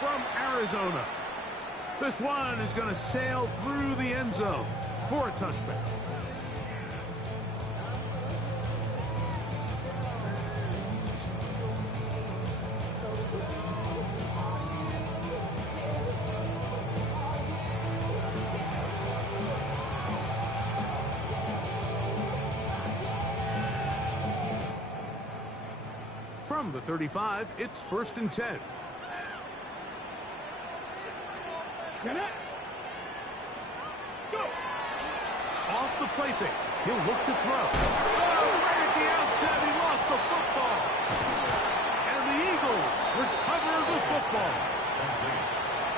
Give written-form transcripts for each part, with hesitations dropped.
from Arizona. This one is going to sail through the end zone for a touchback. From the 35, it's 1st and 10. Get it. Go. Off the play fake. He'll look to throw. Oh, right at the outset, he lost the football. And the Eagles recover the football.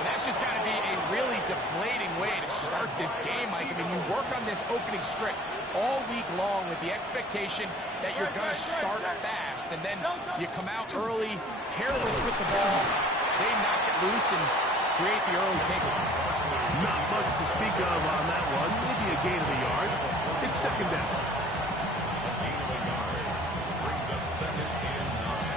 And that's just got to be a really deflating way to start this game, Mike. I mean, you work on this opening script all week long with the expectation that you're going to start fast, and then you come out early, careless with the ball, they knock it loose and create the early takeaway. Not much to speak of on that one. Maybe a gain of a yard. It's 2nd down. Gain of a yard brings up 2nd and 9.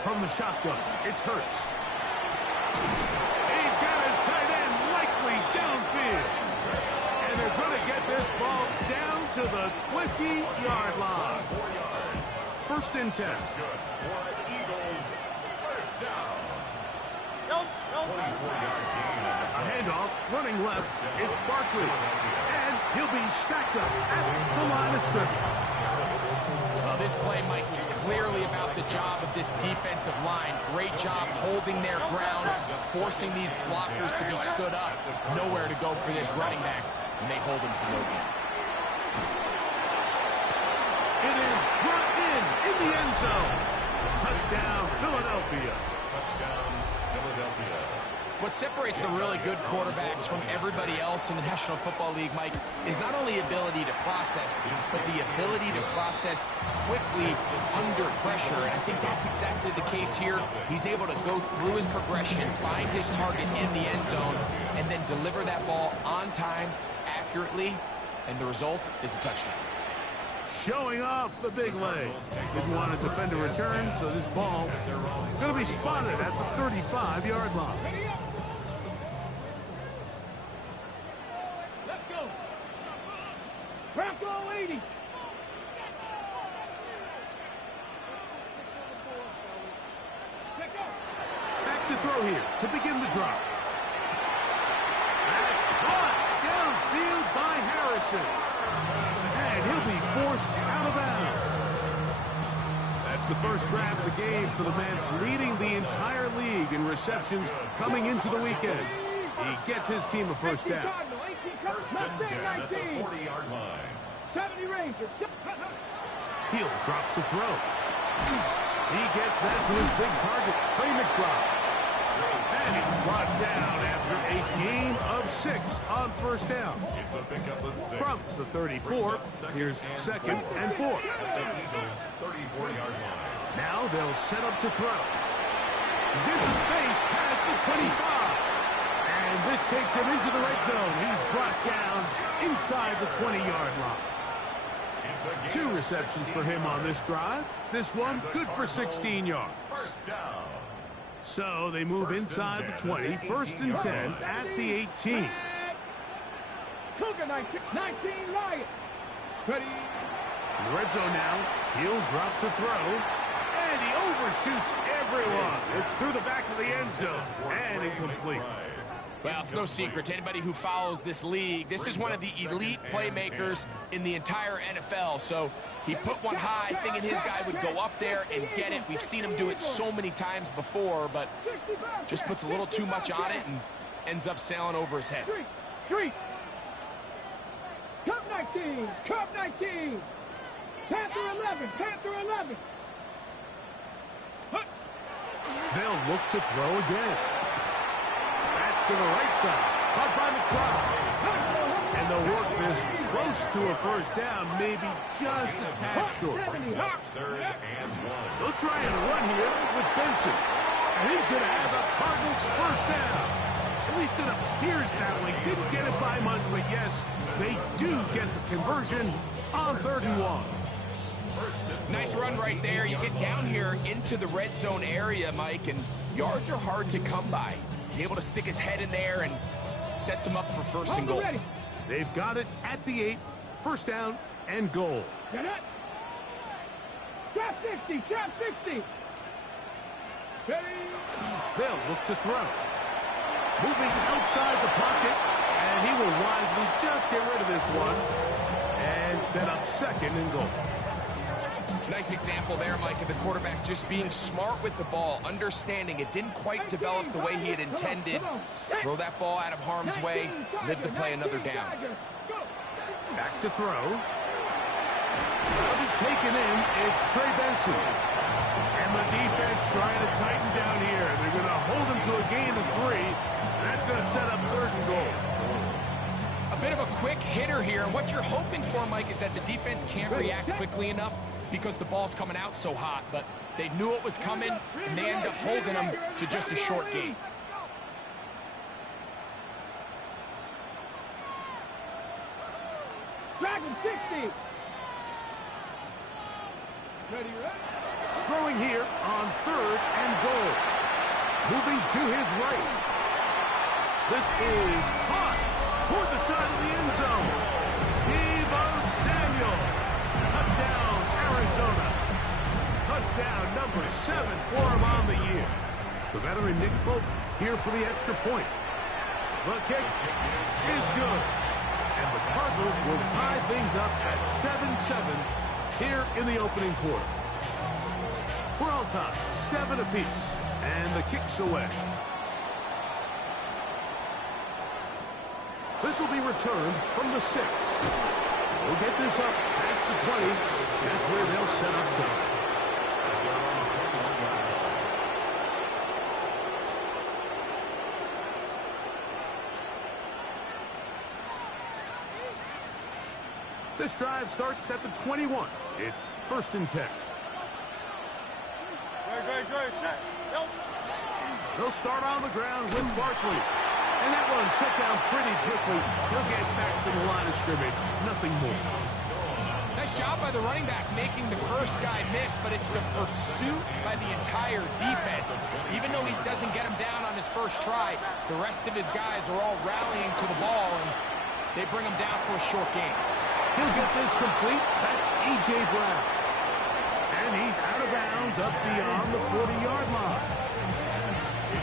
From the shotgun, it's Hurts. He's got his tight end likely downfield. And they're going to get this ball down to the 20-yard line. 1st and 10. That's good. For Eagles, 1st down. 24-yard gain. A handoff, running left, it's Barkley. And he'll be stacked up at the line of scrimmage. Well, this play, Mike, was clearly about the job of this defensive line. Great job holding their ground, forcing these blockers to be stood up. Nowhere to go for this running back, and they hold him to no gain. It is brought in the end zone. Touchdown, Philadelphia. Touchdown, Philadelphia. What separates the really good quarterbacks from everybody else in the National Football League, Mike, is not only ability to process, but the ability to process quickly under pressure. And I think that's exactly the case here. He's able to go through his progression, find his target in the end zone, and then deliver that ball on time, accurately, and the result is a touchdown. Showing off the big leg. Didn't want to defend a return, so this ball going to be spotted at the 35-yard line. Bronco 80. Back to throw here to begin the drive. That's caught downfield by Harrison. And he'll be forced out of bounds. That's the first grab of the game for the man leading the entire league in receptions coming into the weekend. He gets his team a 1st down. 1st and 10 at the 40-yard line. 70 Rangers. He'll drop to throw. He gets that to his big target, Trey McBride. And he's brought down after a gain of 6 on 1st down. It's a pickup of 6. From the 34, here's 2nd and 4. At the Eagles' 34-yard line. Now they'll set up to throw. He's into space past the 25. And this takes him into the red zone. He's brought down inside the 20-yard line. 2 receptions for him on this drive. This one good for 16 yards. 1st down. So they move inside the 20, 1st and 10 at the 18. Cougar 19 Riot. Ready. In the red zone now. He'll drop to throw. And he overshoots everyone. It's through the back of the end zone. And incomplete. Well, it's no secret to anybody who follows this league. This is one of the elite playmakers in the entire NFL. So he put one high, thinking his guy would go up there and get it. We've seen him do it so many times before, but just puts a little too much on it and ends up sailing over his head. Three. Cup 19. Cup 19. Panther 11. They'll look to throw again. That's to the right side. Caught by McBride. And they'll work this close to a 1st down, maybe just a tad short. 3rd and 1. They'll try and run here with Benson. And he's going to have the Cardinals' 1st down. At least it appears that way. Didn't get it by much, but yes, they do get the conversion on 3rd and 1. Nice run right there. You get down here into the red zone area, Mike, and yards are hard to come by. He's able to stick his head in there and sets him up for 1st and goal. They've got it at the 8. 1st down and goal. Get it. Trap 60, trap 60. Steady. They'll look to throw. Moving outside the pocket, and he will wisely just get rid of this one and set up 2nd and goal. Nice example there, Mike, of the quarterback just being smart with the ball, understanding it didn't quite develop the way he had intended. Throw that ball out of harm's way, live to play another down. Back to throw. That'll be taken in. It's Trey Benson. And the defense trying to tighten down here. They're going to hold him to a gain of 3. And that's going to set up 3rd and goal. A bit of a quick hitter here. And what you're hoping for, Mike, is that the defense can't react quickly enough because the ball's coming out so hot. But they knew it was coming, and they end up holding him to just a short gain. Dragon 60. Ready, ready. Throwing here on 3rd and goal. Moving to his right. This is hot toward the side of the end zone. Deebo Samuel. Touchdown, Arizona. Touchdown number 7 for him on the year. The veteran Nick Folk here for the extra point. The kick is good. And the Cardinals will tie things up at 7-7 here in the opening quarter. We're all tied, 7 apiece, and the kick's away. This will be returned from the 6. We'll get this up past the 20. That's where they'll set up shop. This drive starts at the 21. It's 1st and 10. They'll start on the ground with Barkley. And that one shut down pretty quickly. He'll get back to the line of scrimmage. Nothing more. Nice job by the running back making the first guy miss, but it's the pursuit by the entire defense. Even though he doesn't get him down on his first try, the rest of his guys are all rallying to the ball, and they bring him down for a short gain. He'll get this complete. That's A.J. Brown. And he's out of bounds up beyond the 40-yard line.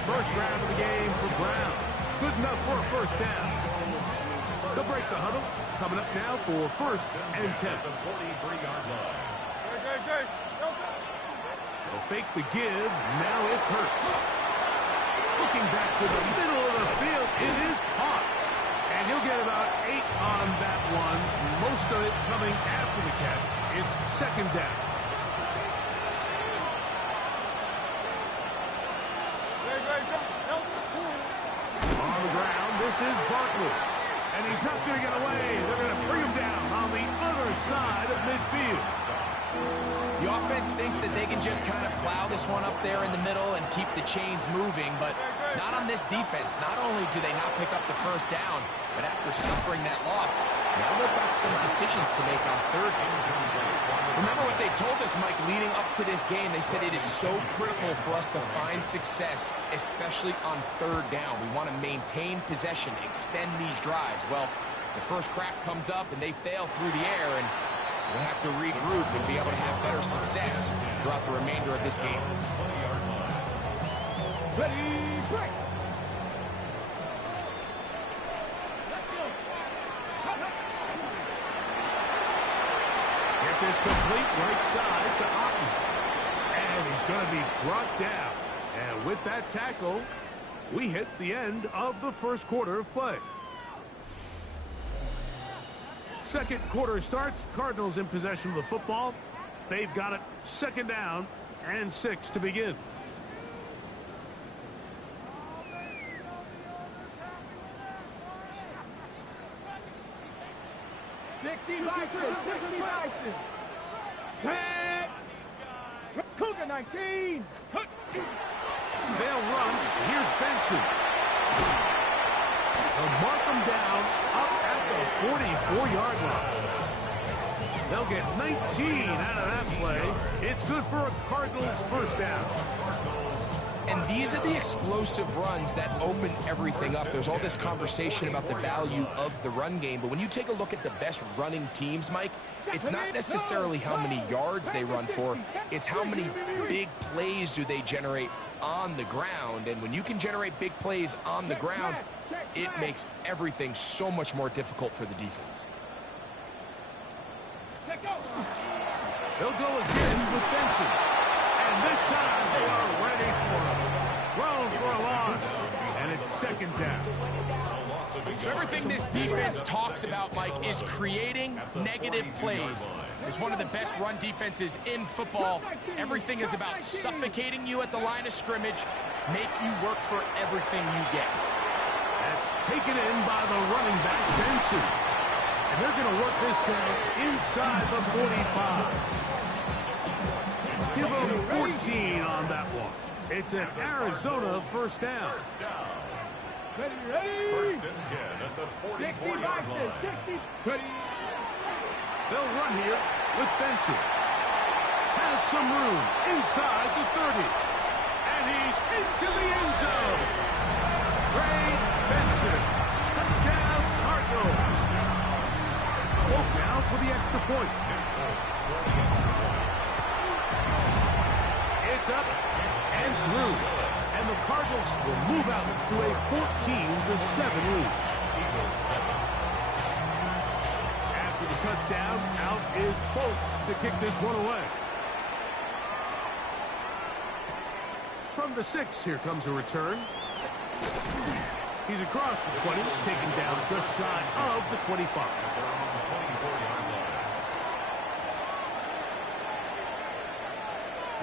First grab of the game for Brown. Good enough for a 1st down. They'll break the huddle. Coming up now for 1st and 10. They'll fake the give. Now it's Hurts. Looking back to the middle of the field. It is caught. And he'll get about 8 on that one. Most of it coming after the catch. It's 2nd down. On the ground, this is Barkley. And he's not going to get away. They're going to bring him down on the other side of midfield. The offense thinks that they can just kind of plow this one up there in the middle and keep the chains moving, but not on this defense. Not only do they not pick up the 1st down, but after suffering that loss, now they've got some decisions to make on 3rd down. Remember what they told us, Mike, leading up to this game. They said it is so critical for us to find success, especially on 3rd down. We want to maintain possession, extend these drives. Well, the first crack comes up and they fail through the air, and we'll have to regroup and be able to have better success throughout the remainder of this game. Ready, break. Get this complete right side to Otten. And he's going to be brought down. And with that tackle, we hit the end of the 1st quarter of play. 2nd quarter starts. Cardinals in possession of the football. They've got it 2nd down and 6 to begin. Cougar 19. They'll run. Here's Benson. They'll mark them down up at the 44-yard line. They'll get 19 out of that play. It's good for a Cardinals first down. And these are the explosive runs that open everything up. There's all this conversation about the value of the run game, but when you take a look at the best running teams, Mike, it's not necessarily how many yards they run for, it's how many big plays do they generate on the ground. And when you can generate big plays on the ground, it makes everything so much more difficult for the defense. They'll go again with Benson. And this time they are ready for him. Thrown for a loss, and it's second down. So everything this defense talks about, Mike, is creating negative plays. It's one of the best run defenses in football. Everything is about suffocating you at the line of scrimmage, make you work for everything you get. That's taken in by the running back, Benson. And they're going to work this down inside the 45. Give them 14 on that one. It's an Arizona first down. Ready. First and 10 at the 44-yard line. Ready. They'll run here with Benson. Has some room inside the 30. And he's into the end zone. Trey Benson. Touchdown, Cardinals. Hope now for the extra point. It's up and through. And the Cardinals will move out to a 14-7 lead. After the touchdown, out is Polk to kick this one away. From the 6, here comes a return. He's across the 20, taken down just shy of the 25.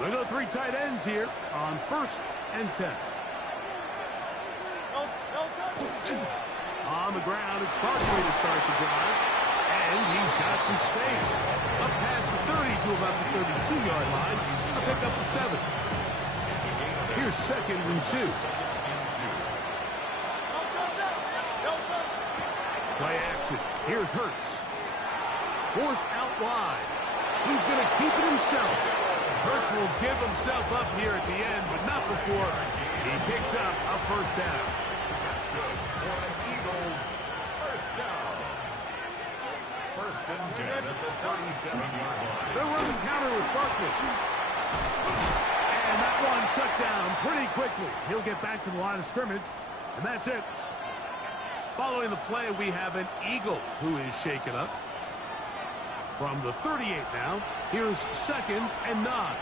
They go 3 tight ends here on 1st and 10. On the ground, it's Barkley to start the drive. And he's got some space. Up past the 30 to about the 32-yard line. A pick up the 7. Here's 2nd and 2. Play action. Here's Hurts. Forced out wide. He's going to keep it himself. Hurts will give himself up here at the end, but not before he picks up a first down. That's good for the Eagles. First down. First and 10 at the 37-yard line. They're running counter with Barkley. And that one shut down pretty quickly. He'll get back to the line of scrimmage, and that's it. Following the play, we have an Eagle who is shaken up. From the 38 now, here's 2nd and 9.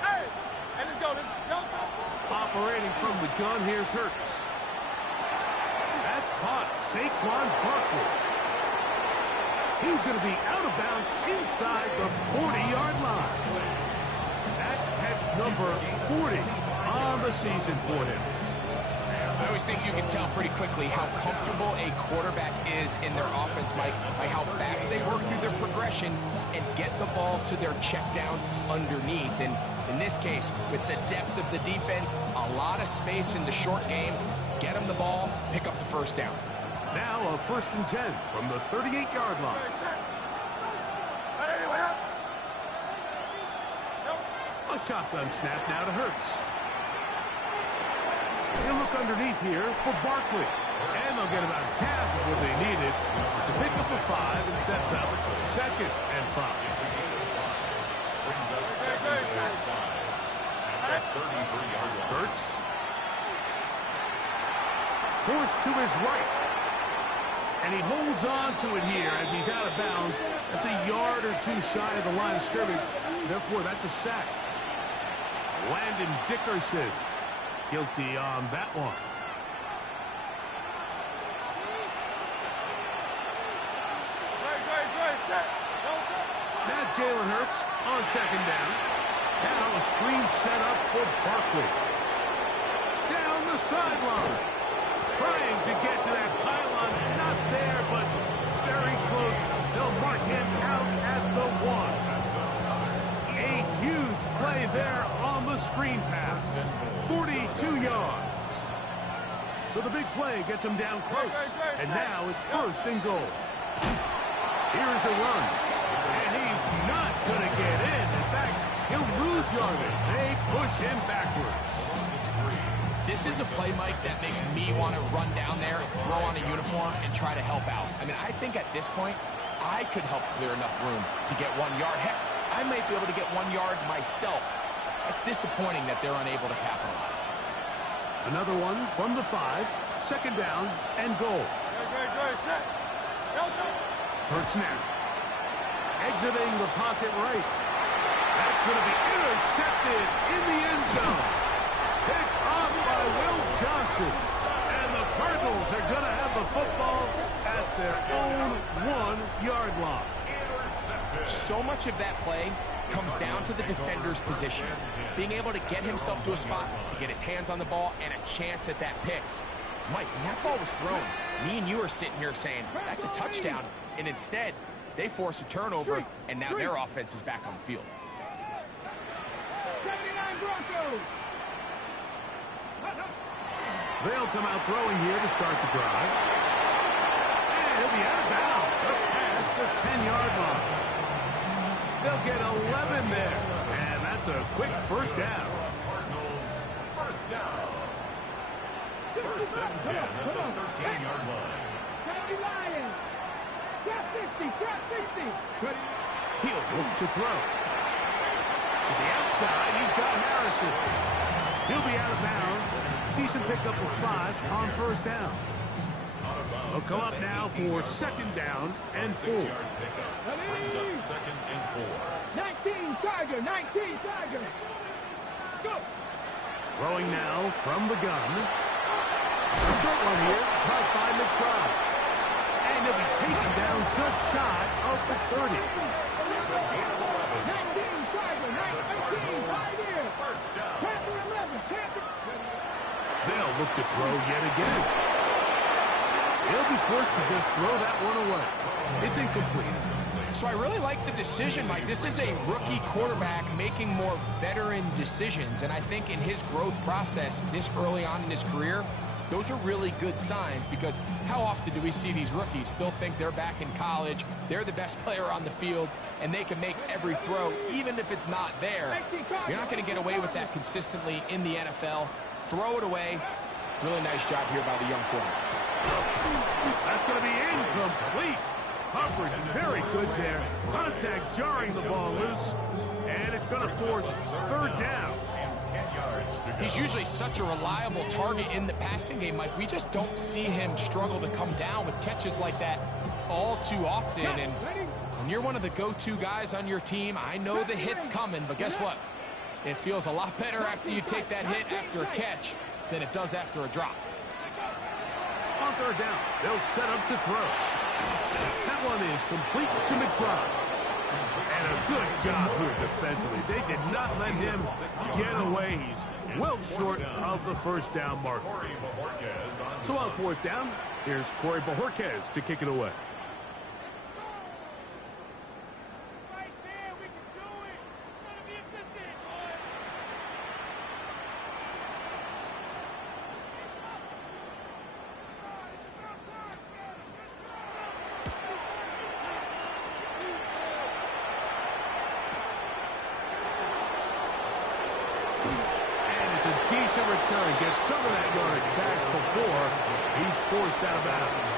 Hey, let's go. Operating from the gun, here's Hurts. That's caught. Saquon Barkley. He's going to be out of bounds inside the 40-yard line. That catch number 40 on the season for him. I always think you can tell pretty quickly how comfortable a quarterback is in their offense, Mike, by how fast they work through their progression and get the ball to their check down underneath. And in this case, with the depth of the defense, a lot of space in the short game, get them the ball, pick up the first down. Now a 1st and 10 from the 38-yard line. A shotgun snap now to Hurts. He'll look underneath here for Barkley. And they'll get about half of what they needed. It's a pickup of 5 and sets up 2nd and 5. Brings up 2nd and 5 at the 33-yard line. Hurts. Forced to his right. And he holds on to it here as he's out of bounds. That's a yard or 2 shy of the line of scrimmage. Therefore, that's a sack. Landon Dickerson guilty on that one. Now Jalen Hurts on 2nd down. Now a screen set up for Barkley. Down the sideline. Trying to get to that pylon. Not there, but very close. They'll mark him out at the 1. A huge play there on the screen pass. 42 yards. So the big play gets him down close. And now it's first and goal. Here's a run. And he's not going to get in. In fact, he'll lose yardage. They push him backwards. This is a play, Mike, that makes me want to run down there, throw on a uniform, and try to help out. I mean, I think at this point, I could help clear enough room to get 1 yard. Heck, I might be able to get 1 yard myself. It's disappointing that they're unable to capitalize. Another one from the 5. Second down and goal. Hurts now. Exiting the pocket right. That's going to be intercepted in the end zone. Picked off by Will Johnson. And the Cardinals are going to have the football at their own 1-yard line. So much of that play comes down to the defender's position. Being able to get himself to a spot, to get his hands on the ball, and a chance at that pick. Mike, when that ball was thrown, me and you are sitting here saying, that's a touchdown. And instead, they force a turnover, and now their offense is back on the field. 79 Broncos. They'll come out throwing here to start the drive. And he'll be out of bounds up past the 10-yard line. They'll get 11 there. And that's a quick first down. Cardinals, first down. First and 10 at the 13-yard line. County Lions. Trap 50, trap 50. He'll look to throw. To the outside, he's got Harrison. He'll be out of bounds. Decent pickup of 5 on first down. They'll come up now for second down and 4. Brings up second and 4. 19 Tiger, 19 Tiger. Go. Throwing now from the gun. A short one here, caught by McBride. And he'll be taken down just shy of the 30. 19 Tiger, 19 right here. First down. Panther 11, Panther. They'll look to throw yet again. He'll be forced to just throw that one away. It's incomplete. So I really like the decision, Mike. This is a rookie quarterback making more veteran decisions, and I think in his growth process this early on in his career, those are really good signs, because how often do we see these rookies still think they're back in college, they're the best player on the field, and they can make every throw, even if it's not there. You're not going to get away with that consistently in the NFL. Throw it away. Really nice job here by the young quarterback. That's going to be incomplete. Coverage very good there. Contact jarring the ball loose. And it's going to force third down. He's usually such a reliable target in the passing game, Mike. We just don't see him struggle to come down with catches like that all too often. And when you're one of the go-to guys on your team, I know the hit's coming, but guess what? It feels a lot better after you take that hit after a catch than it does after a drop. On third down, they'll set up to throw. That one is complete to McBride. And a good job here defensively. They did not let him get away. He's well short of the first down mark. So on fourth down, here's Corey Bojorquez to kick it away. Decent return, gets some of that yardage back before he's forced out of bounds.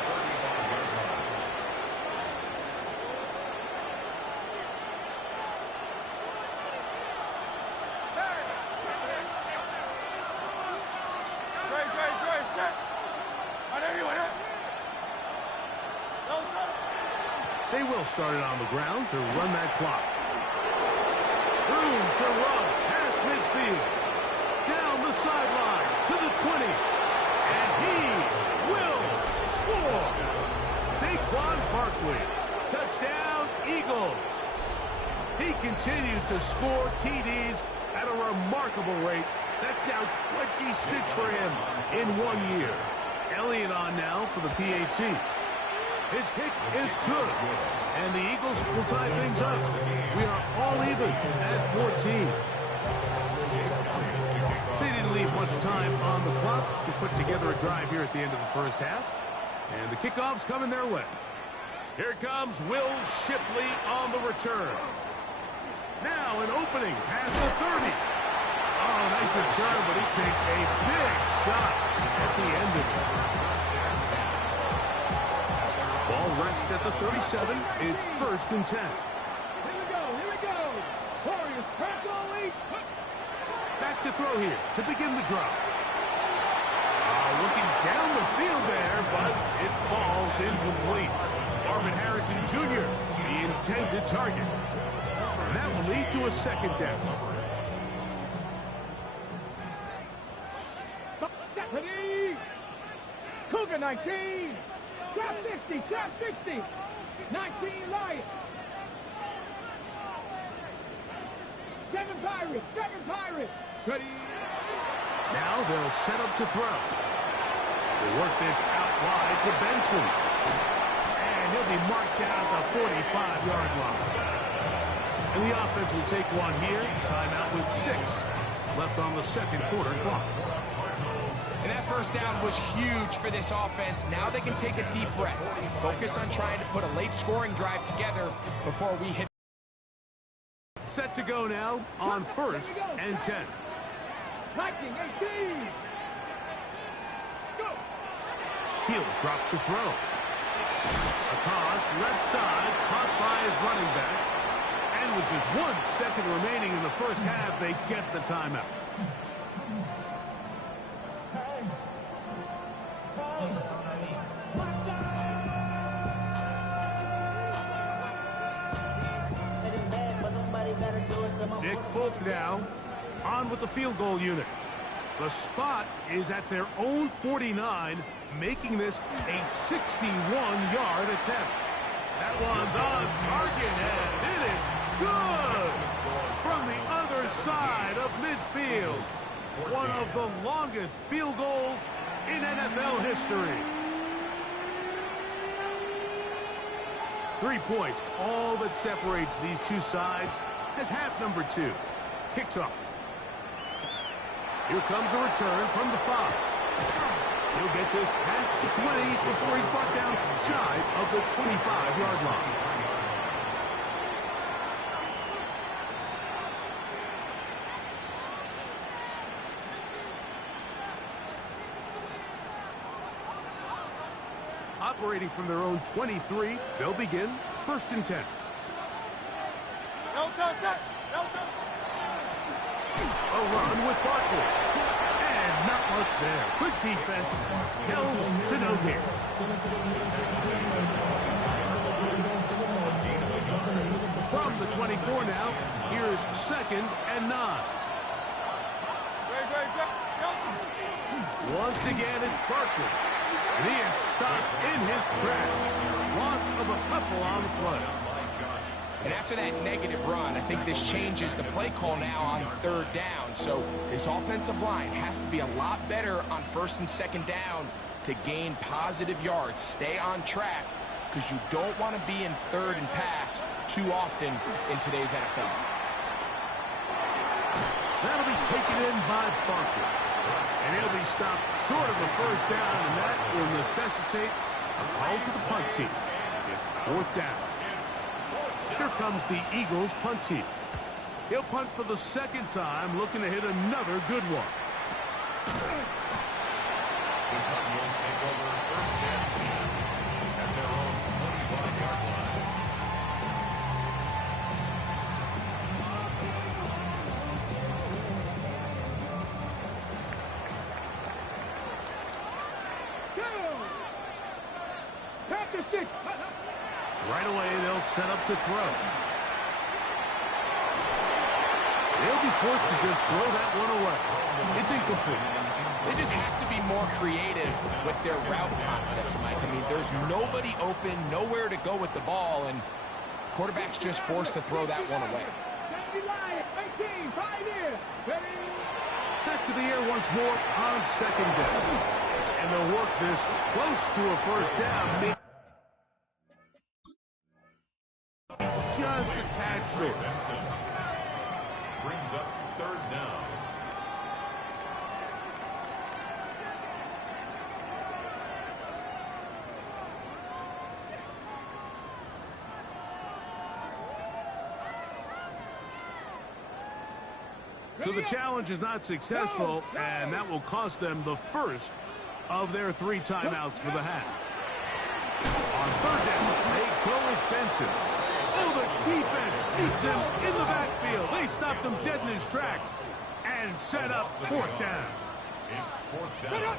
They will start it on the ground to run that clock. Room to run past midfield. Down the sideline to the 20. And he will score. Saquon Barkley. Touchdown, Eagles. He continues to score TDs at a remarkable rate. That's now 26 for him in 1 year. Elliott on now for the PAT. His kick is good. And the Eagles will tie things up. We are all even at 14. They didn't leave much time on the clock to put together a drive here at the end of the first half. And the kickoff's coming their way. Here comes Will Shipley on the return. Now an opening past the 30. Oh, nice return, but he takes a big shot at the end of it. Ball rests at the 37. It's 1st and 10. Here we go. Warriors, press all week. Back to throw here to begin the drop. Looking down the field there, but it falls incomplete. Marvin Harrison Jr., the intended target. And that will lead to a 2nd down. Ready? Cougar 19. Trap 60. 19 Lions. 7 Pirates. Ready? Now they'll set up to throw. They work this out wide to Benson. And he'll be marked down at the 45-yard line. And the offense will take one here. Timeout with 6 left on the 2nd quarter clock. And that first down was huge for this offense. Now they can take a deep breath. Focus on trying to put a late scoring drive together before we hit. Set to go now on 1st and 10. Viking 18. Go. He'll drop to throw. A toss, left side, caught by his running back. And with just 1 second remaining in the first half, they get the timeout. Nick Folk now on with the field goal unit. The spot is at their own 49, making this a 61-yard attempt. That one's on target, and it is good from the other side of midfield. One of the longest field goals in NFL history. 3 points, all that separates these two sides, as half number 2 kicks off. Here comes a return from the 5. He'll get this past the 20 before he's brought down shy of the 25-yard line. Operating from their own 23, they'll begin 1st and 10. A run with Barkley. And not much there. Good defense. Held to no gain. From the 24 now, here's 2nd and 9. Once again, it's Barkley. And he is stopped in his tracks. Loss of a couple on the play. And after that negative run, I think this changes the play call now on 3rd down. So this offensive line has to be a lot better on 1st and 2nd down to gain positive yards. Stay on track, because you don't want to be in 3rd and pass too often in today's NFL. That'll be taken in by Barkley. And he'll be stopped short of a 1st down, and that will necessitate a call to the punt team. It's 4th down. Here comes the Eagles punt team. He'll punt for the 2nd time, looking to hit another good one. The Cardinals take over 1st and 10 at their own 25-yard line. Right away, they'll set up to throw. They'll be forced to just throw that one away. It's incomplete. They just have to be more creative with their route concepts, Mike. I mean, there's nobody open, nowhere to go with the ball, and quarterback's just forced to throw that one away. Back to the air once more on 2nd down. And they'll work this close to a 1st down. Just a tad short. Benson brings up third down. So the challenge is not successful, and that will cost them the first of their 3 timeouts for the half. On third down, they go with Benson. Oh, the defense beats him in the backfield. They stopped him dead in his tracks and set up 4th down. It's 4th down.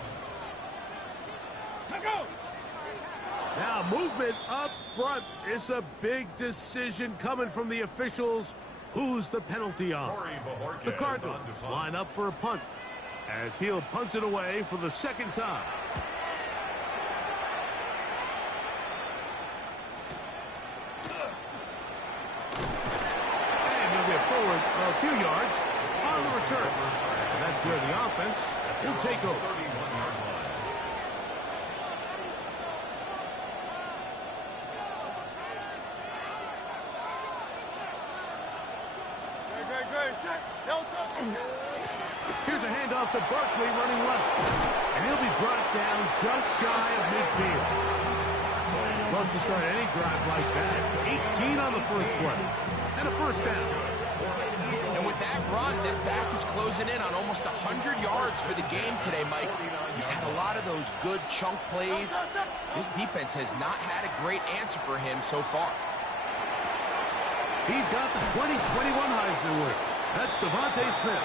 Now movement up front is a big decision coming from the officials. Who's the penalty on? The Cardinals line up for a punt as he'll punt it away for the 2nd time. And he'll get forward a few yards on the return. And that's where the offense will take over. Here's a handoff to Barkley running left. And he'll be brought down just shy of midfield. Love to start any drive like that. 18 on the first play. And a 1st down. And with that run, this back is closing in on almost 100 yards for the game today, Mike. He's had a lot of those good chunk plays. This defense has not had a great answer for him so far. He's got the 2021 Heisman winner. That's Devontae Smith.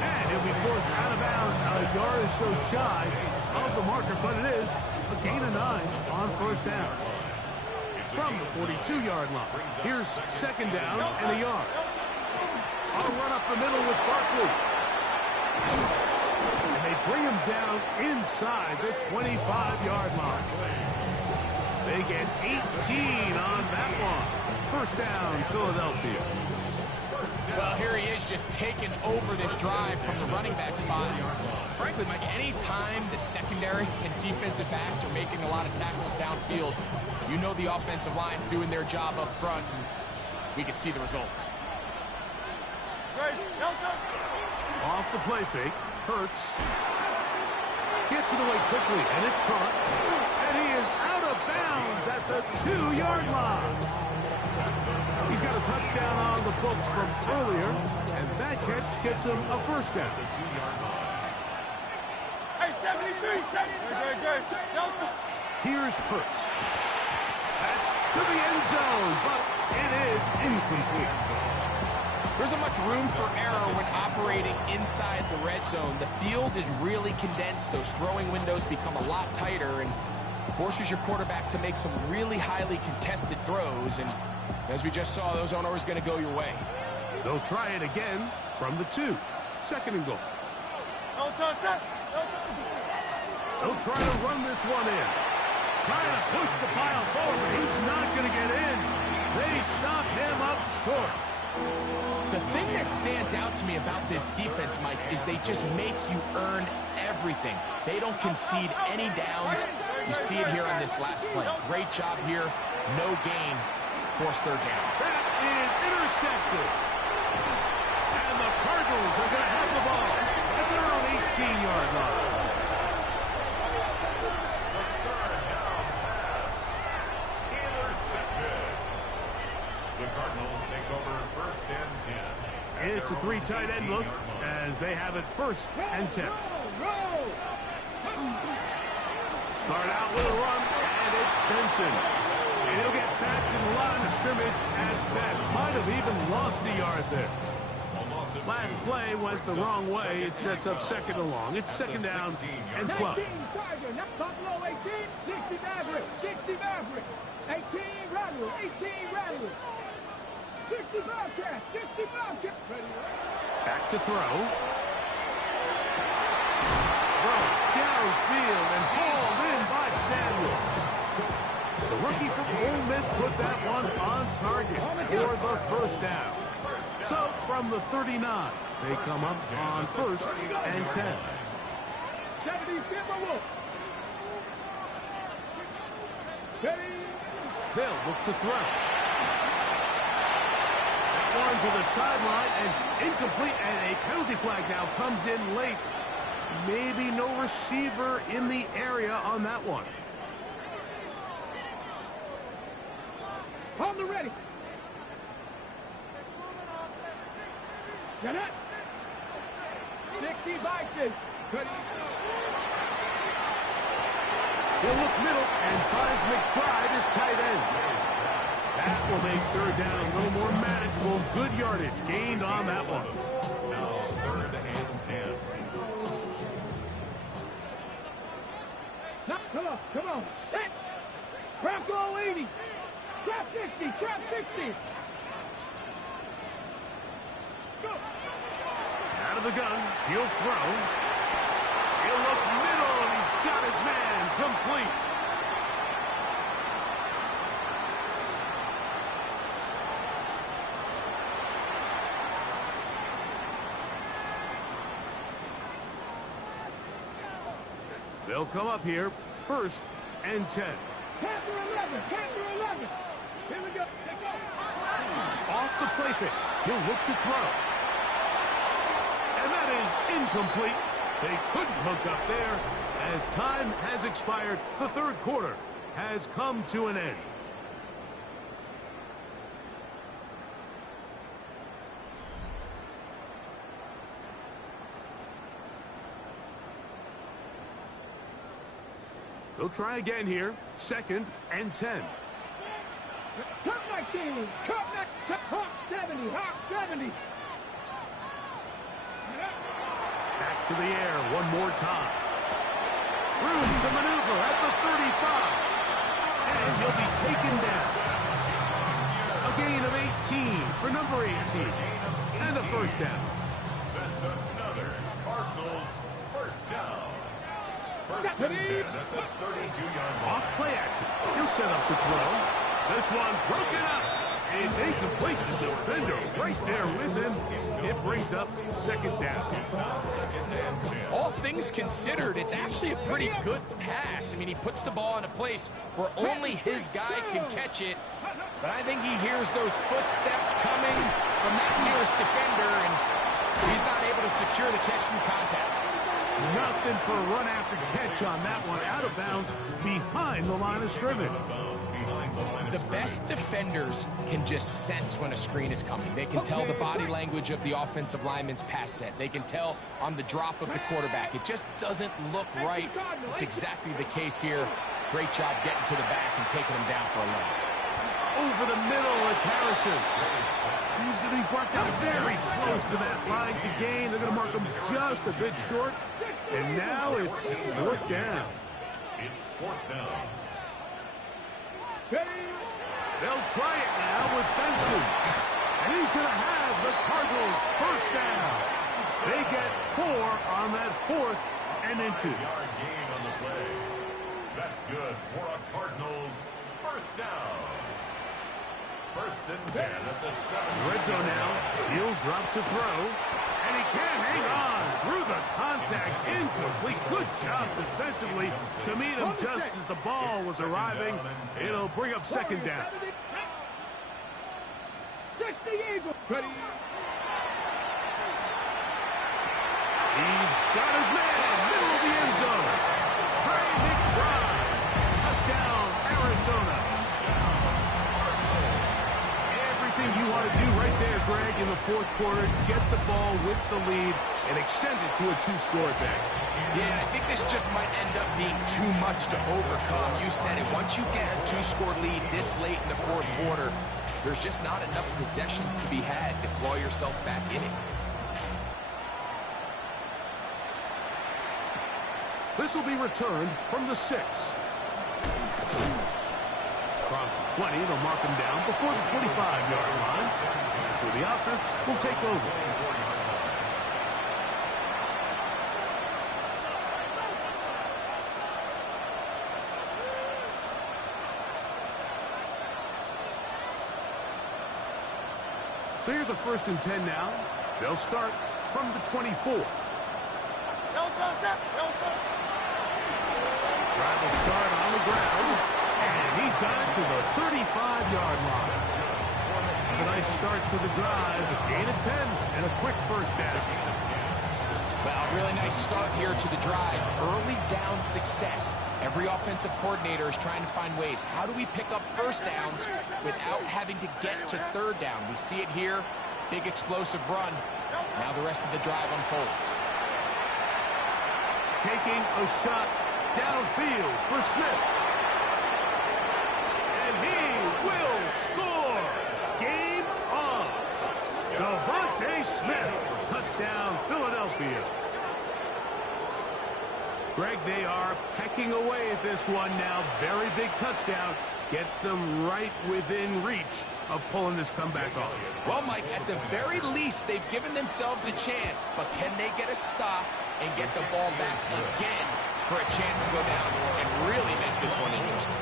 And he'll be forced out of bounds a yard or so shy of the marker, but it is a gain of 9 on 1st down. From the 42-yard line. Here's 2nd down and a yard. I'll run up the middle with Barkley. And they bring him down inside the 25-yard line. They get 18 on that one. 1st down, Philadelphia. Well, here he is just taking over this drive from the running back spot. Frankly, Mike, any time the secondary and defensive backs are making a lot of tackles downfield, you know the offensive line's doing their job up front, and we can see the results. Off the play fake, Hurts. Gets it away quickly, and it's caught. And he is out of bounds at the 2-yard line. He's got a touchdown on the books from earlier, and that catch gets him a 1st down. Hey, 73, Here's Hurts. That's to the end zone, but it is incomplete. There isn't much room for error when operating inside the red zone. The field is really condensed. Those throwing windows become a lot tighter and forces your quarterback to make some really highly contested throws. And as we just saw, those aren't always going to go your way. They'll try it again from the 2. 2nd and goal. They'll try to run this one in. Trying to push the pile forward, but he's not going to get in. They stop him up short. The thing that stands out to me about this defense, Mike, is they just make you earn everything. They don't concede any downs. You see it here on this last play. Great job here. No gain. Forced 3rd down. That is intercepted. And the Cardinals are going to have the ball at their own 18-yard line. The Cardinals take over 1st and 10. It's a 3 tight end look as they have it 1st and 10. Start out with a run, and it's Benson. And he'll get back to the line of scrimmage as best. Might have even lost a yard there. Last play went the wrong way. It sets up 2nd and long. It's 2nd down and 12. 19, Tiger, not Buffalo, 18, 60 Maverick, 60 Maverick, 18 Rattler, 18 Rattler, 60 Bobcat, 60 Bobcat. Back to throw. Throw downfield and hauled in by Samuel. The rookie from Ole Miss put that one on target for the 1st down. So from the 39, they come up on 1st and 10. 70 Timberwolf. They'll look to throw. one to the sideline and incomplete, and a penalty flag now comes in late. Maybe no receiver in the area on that one. On the ready. Get it. 60 Vikings. He'll look middle and finds McBride as tight end. That will make third down a little more manageable. Good yardage gained on that one. Now third and 10. Come on. Set. Bronco 80. Trap 50. Trap 50. Go. Out of the gun. He'll throw. He'll look middle, and he's got his man complete. They'll come up here, first and 10. Panther 11. Panther 11. Here we go. Take off. Off the play fake. He'll look to throw. And that is incomplete. They couldn't hook up there. As time has expired, the third quarter has come to an end. They'll try again here. Second and 10. Cut 19. Cut next. Hawk 70. Hawk 70. Back to the air one more time. Room to maneuver at the 35. And he'll be taken down. A gain of 18 for number 18. And a first down. That's another Cardinals first down. First and 10 at the 32-yard line. Off play action. He'll set up to throw. This one broken up. It's incomplete. The defender right there with him. It brings up second down. Second and 10. All things considered, it's actually a pretty good pass. I mean, he puts the ball in a place where only his guy can catch it. But I think he hears those footsteps coming from that nearest defender, and he's not able to secure the catch from contact. Nothing for a run after catch on that one. Out of bounds behind the line of scrimmage. The best defenders can just sense when a screen is coming. They can tell the body language of the offensive lineman's pass set. They can tell on the drop of the quarterback. It just doesn't look right. It's exactly the case here. Great job getting to the back and taking him down for a loss. Over the middle, it's Harrison. He's going to be brought down very close to that line to gain. They're going to mark him just a bit short. And now it's fourth down. It's fourth down. They'll try it now with Benson. And he's going to have the Cardinals first down. They get 4 on that fourth and inches. Yard gain on the play. That's good for a Cardinals first down. First and 10 at the 7. Red zone now. He'll drop to throw. And he can't hang on through the contact. Incomplete. Good job defensively to meet him just as the ball was arriving. It'll bring up second down. 60 Eagles. He's got his man. Middle of the end zone. Trey McBride. Touchdown, Arizona. Everything you want to do right there, Greg, in the fourth quarter. Get the ball with the lead and extend it to a 2-score advantage. Yeah, I think this just might end up being too much to overcome. You said it. Once you get a 2-score lead this late in the fourth quarter, there's just not enough possessions to be had to claw yourself back in it. This will be returned from the 6. Across the 20, they'll mark him down before the 25-yard line. That's where the offense will take over. So here's a first and 10 now. They'll start from the 24. Drive will start on the ground, and he's got it to the 35-yard line. It's a nice start to the drive. Gain of 10 and a quick first down. Well, really nice start here to the drive. Early down success. Every offensive coordinator is trying to find ways. How do we pick up first downs without having to get to third down? We see it here. Big explosive run. Now the rest of the drive unfolds. Taking a shot downfield for Smith. And he will score. Game on. Devontae Smith. Touchdown, Philadelphia. Greg, they are pecking away at this one now. Very big touchdown. Gets them right within reach of pulling this comeback off. Well, Mike, at the very least, they've given themselves a chance. But can they get a stop and get the ball back again for a chance to go down and really make this one interesting?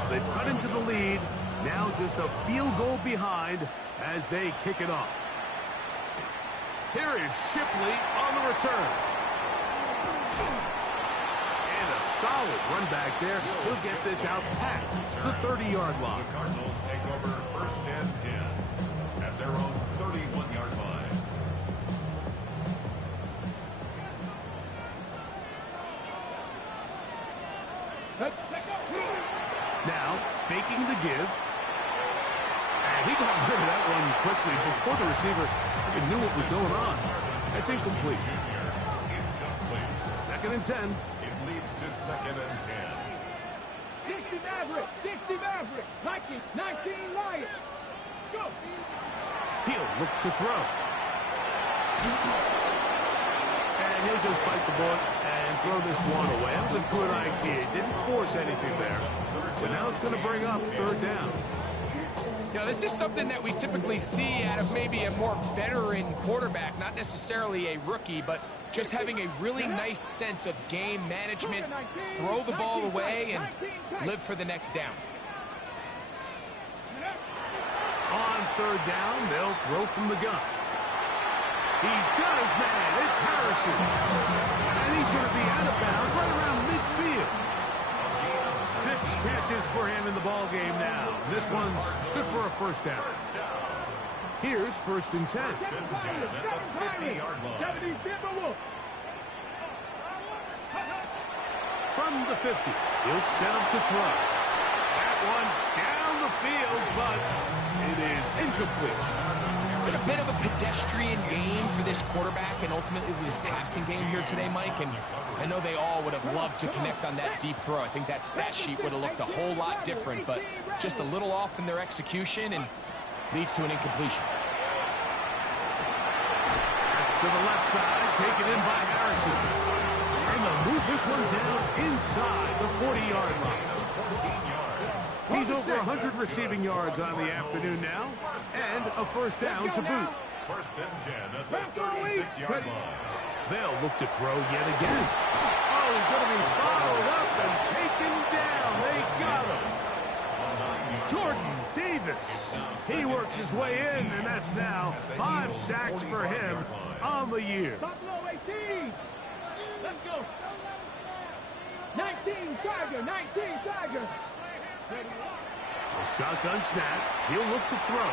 So they've cut into the lead. Now just a field goal behind as they kick it off. Here is Shipley on the return. And a solid run back there. He'll get this out past the 30-yard line. The Cardinals take over first and 10 at their own 31-yard line. Now, faking the give. And he got rid of that one quickly before the receiver even knew what was going on. That's incomplete. Second and 10. It leads to second and 10. 60 Maverick, 19 Lions. Go. He'll look to throw. And he'll just bite the bullet and throw this one away. That was a good idea. Didn't force anything there. But now it's going to bring up third down. Now, this is something that we typically see out of maybe a more veteran quarterback, not necessarily a rookie, but just having a really nice sense of game management, throw the ball away, and live for the next down. On third down, they'll throw from the gun. He's got his man. It's Harrison. And he's going to be out of bounds right around midfield. 6 catches for him in the ball game now. This one's good for a first down. Here's first and 10. From the 50, he'll set up to throw. That one down the field, but it is incomplete. It's been a bit of a pedestrian game for this quarterback and ultimately this passing game here today, Mike. And I know they all would have loved to connect on that deep throw. I think that stat sheet would have looked a whole lot different, but just a little off in their execution and leads to an incompletion. That's to the left side, taken in by Harrison. And they'll move this one down inside the 40-yard line. 14 yards. He's over 100 receiving yards on the afternoon now, and a first down to boot. First and 10 at the 36-yard line. They'll look to throw yet again. Oh, he's going to be followed up and taken down. They got him. Jordan Davis. He works his way in, and that's now 5 sacks for him on the year. Buffalo 18. Let's go. 19 Tiger. A shotgun snap. He'll look to throw.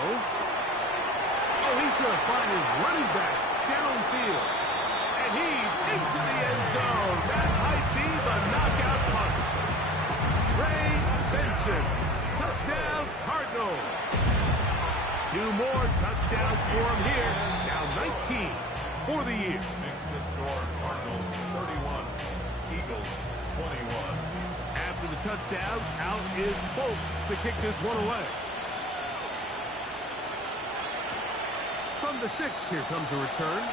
Oh, he's going to find his running back downfield. And he's into the end zone. That might be the knockout punch. Trey Benson. Touchdown, Cardinals. 2 more touchdowns for him here. Now 19 for the year. Makes the score Cardinals 31, Eagles 21. After the touchdown, out is Bolt to kick this one away. From the 6, here comes a return.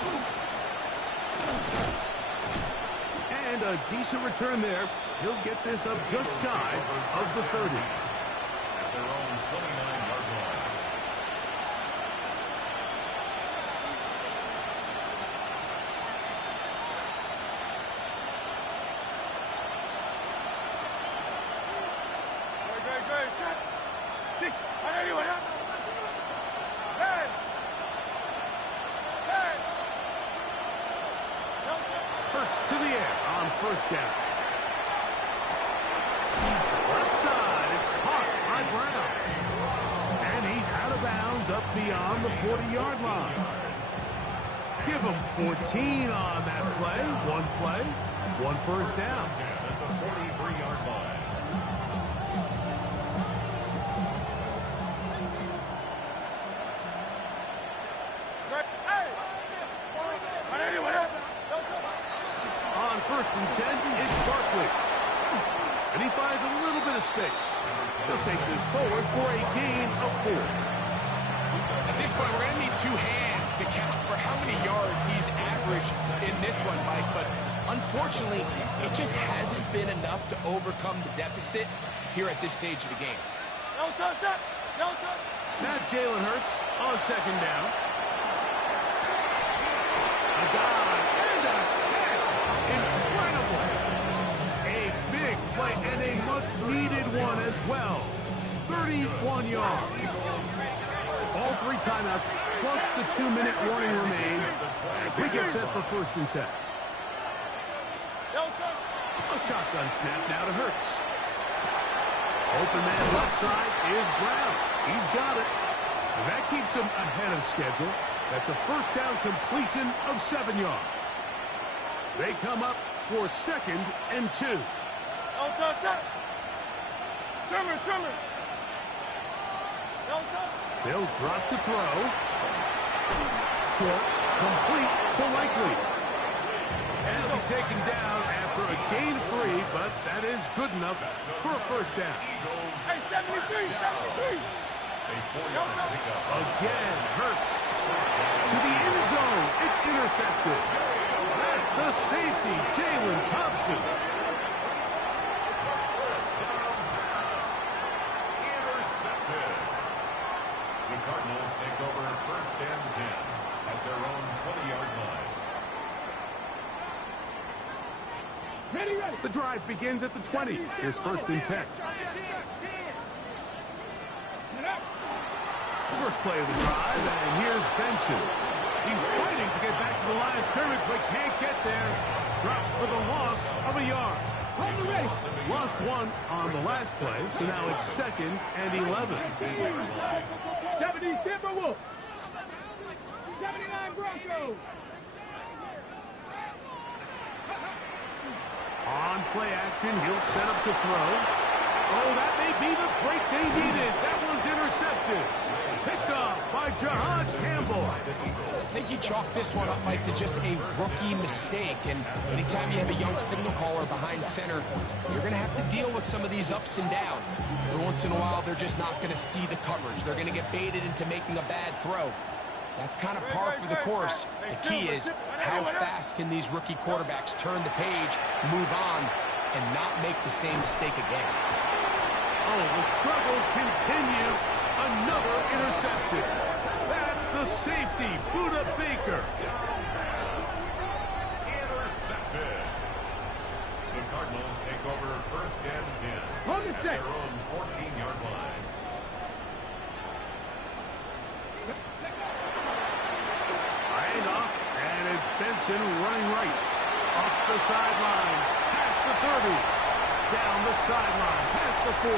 And a decent return there. He'll get this up just shy of the 30. At their own 29-yard line. Hurts to the air on first down. Left side. up beyond the 40-yard line. Give them 14 on that play. One first down. 10 at the 43-yard line. On 1st and 10, it's Barkley. And he finds a little bit of space. He'll take this forward for a gain of 4. At this point, we're going to need 2 hands to count for how many yards he's averaged in this one, Mike. But unfortunately, it just hasn't been enough to overcome the deficit here at this stage of the game. Now Jalen Hurts on 2nd down. A dive and a catch. Incredible. A big play and a much-needed one as well. 31 yards. All 3 timeouts plus the 2-minute warning remain as we get set for 1st and 10. A shotgun snap now to Hurts. Open man left side is Brown. He's got it. And that keeps him ahead of schedule. That's a 1st down completion of 7 yards. They come up for 2nd and 2. They'll drop to throw. Short, complete to Likely. And he'll be taken down after a gain of 3, but that is good enough for a 1st down. Hey, 73. Again, Hurts to the end zone. It's intercepted. That's the safety, Jalen Thompson. Intercepted. The Cardinals take over 1st and 10 at their own 20-yard line. Ready. The drive begins at the 20. Here's 1st and 10. First play of the drive, and here's Benson. He's fighting to get back to the line of scrimmage, but can't get there. Dropped for the loss of a yard. Lost 1 on the last play, so now it's 2nd and 11. 70 Timberwolves. 79 Broncos. On play action, he'll set up to throw. Oh, that may be the break they needed. That one's intercepted. Picked off by Jahaz Campbell. I think you chalk this one up, Mike, to just a rookie mistake. And anytime you have a young signal caller behind center, you're going to have to deal with some of these ups and downs. Every once in a while, they're just not going to see the coverage. They're going to get baited into making a bad throw. That's kind of par for the course. The key is how fast can these rookie quarterbacks turn the page, move on, and not make the same mistake again. Oh, the struggles continue. Another interception. That's the safety, Buda Baker. Intercepted. The Cardinals take over 1st and 10 On the at their own 14-yard line. Handoff, and it's Benson running right. Off the sideline, past the 30. Down the sideline, past the 40.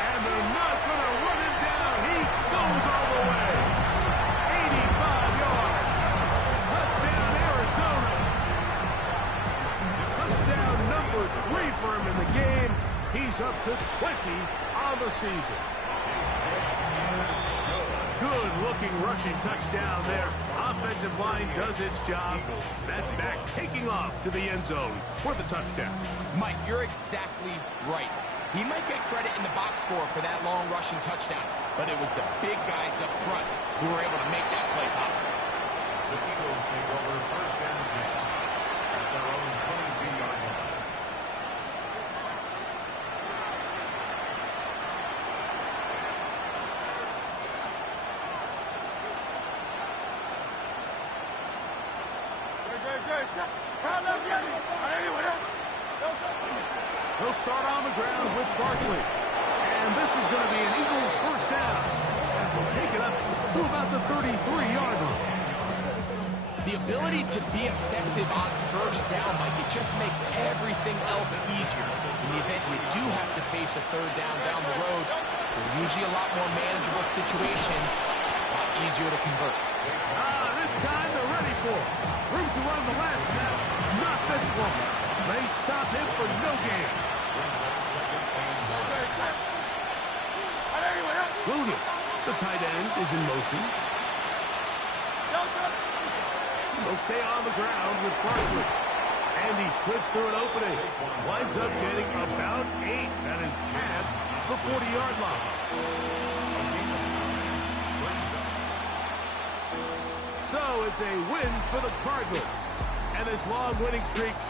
And they're not going to run him down. He goes all the way. 85 yards. Touchdown, Arizona. Touchdown number 3 for him in the game. He's up to 20 on the season. Good-looking rushing touchdown there. Offensive line does its job. That back taking off to the end zone for the touchdown. Mike, you're exactly right. He might get credit in the box score for that long rushing touchdown, but it was the big guys up front who were able to make that play possible. The Eagles take over 1st and 10 at their own 22-yard line. He'll start on the ground with Barkley. And this is going to be an Eagles 1st down. And he'll take it up to about the 33-yard line. The ability to be effective on 1st down, Mike, it just makes everything else easier. In the event you do have to face a 3rd down the road, They're usually a lot more manageable situations, a lot easier to convert. This time they're ready for it. Room to run the last snap. Not this one. They stop him for no gain. Williams, the tight end, is in motion. He'll stay on the ground with Barkley. And he slips through an opening. Winds up getting about 8. That is past the 40-yard line. So it's a win for the Cardinals. And this long winning streak shows